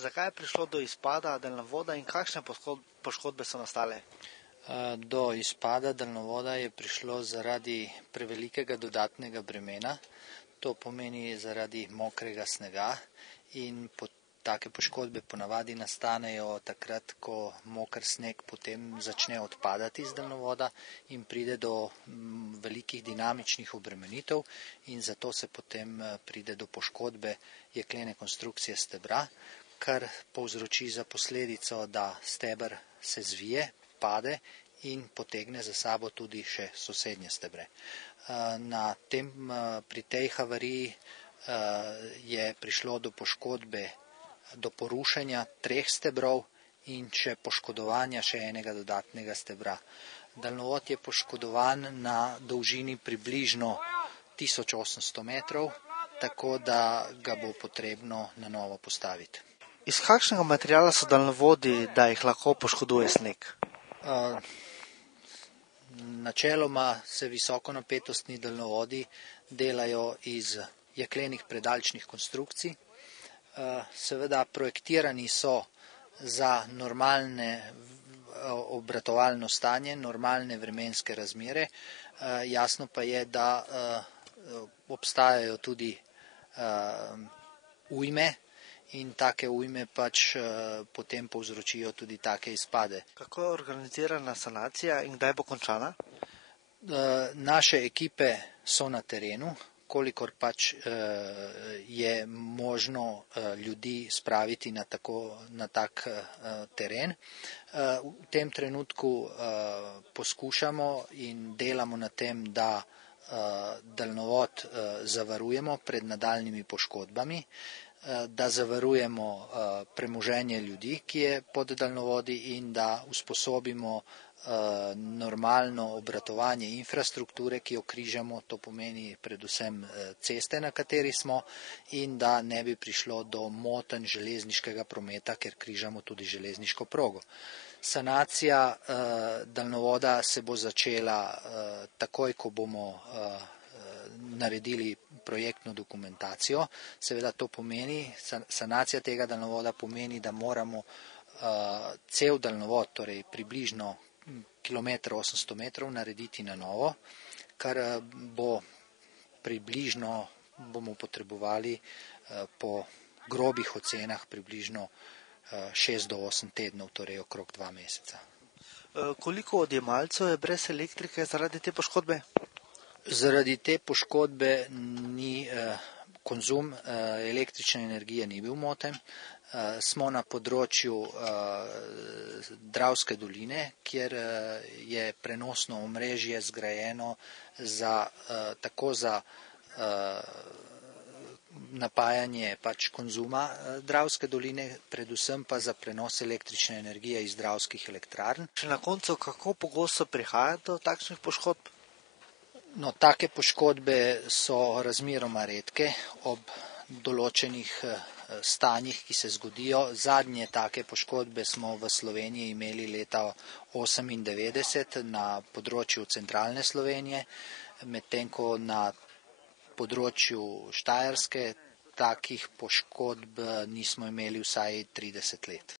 Zakaj je prišlo do izpada daljnovoda in kakšne poškodbe so nastale? Do izpada daljnovoda je prišlo zaradi prevelikega dodatnega bremena, to pomeni zaradi mokrega snega in take poškodbe ponavadi nastanejo takrat, ko moker sneg potem začne odpadati iz daljnovoda in pride do velikih dinamičnih obremenitev in zato se potem pride do poškodbe jeklene konstrukcije stebra, kar povzroči za posledico, da steber se zvije, pade in potegne za sabo tudi še sosednje stebre. Pri tej havariji je prišlo do poškodbe, do porušenja 3 stebrov in še poškodovanja še enega dodatnega stebra. Daljnovod je poškodovan na dolžini približno 1800 metrov, tako da ga bo potrebno na novo postaviti. Iz kakšnega materiala so daljnovodi, da jih lahko poškoduje sneg? Načeloma se visokonapetostni daljnovodi delajo iz jeklenih predalčnih konstrukcij. Seveda projektirani so za normalne obratovalno stanje, normalne vremenske razmere. Jasno pa je, da obstajajo tudi ujme in take ujme potem povzročijo tudi take izpade. Kako je organizirana sanacija in kdaj bo končana? Naše ekipe so na terenu, kolikor je možno ljudi spraviti na tak teren. V tem trenutku poskušamo in delamo na tem, da daljnovod zavarujemo pred nadaljnjimi poškodbami, da zavarujemo premoženje ljudi, ki je pod daljnovodi in da usposobimo normalno obratovanje infrastrukture, ki jo križamo, to pomeni predvsem ceste, na kateri smo, in da ne bi prišlo do motenj železniškega prometa, ker križamo tudi železniško progo. Sanacija daljnovoda se bo začela takoj, ko bomo naredili projektno dokumentacijo. Seveda to pomeni, sanacija tega daljnovoda pomeni, da moramo cel daljnovod, torej približno 1,8 km narediti na novo, kar bo približno, bomo potrebovali po grobih ocenah približno 6 do 8 tednov, torej okrog 2 meseca. Koliko odjemalcev je brez elektrike zaradi te poškodbe? Zaradi te poškodbe konzum električne energije ni bil moten. Smo na področju Dravske doline, kjer je prenosno omrežje zgrajeno tako za napajanje konzuma Dravske doline, predvsem pa za prenos električne energije iz dravskih elektrarn. Še na koncu, kako pogosto prihaja do takšnih poškodb? Take poškodbe so razmeroma redke ob določenih stanjih, ki se zgodijo. Zadnje take poškodbe smo v Sloveniji imeli leta 1998 na področju centralne Slovenije, medtem ko na področju Štajerske takih poškodb nismo imeli vsaj 30 let.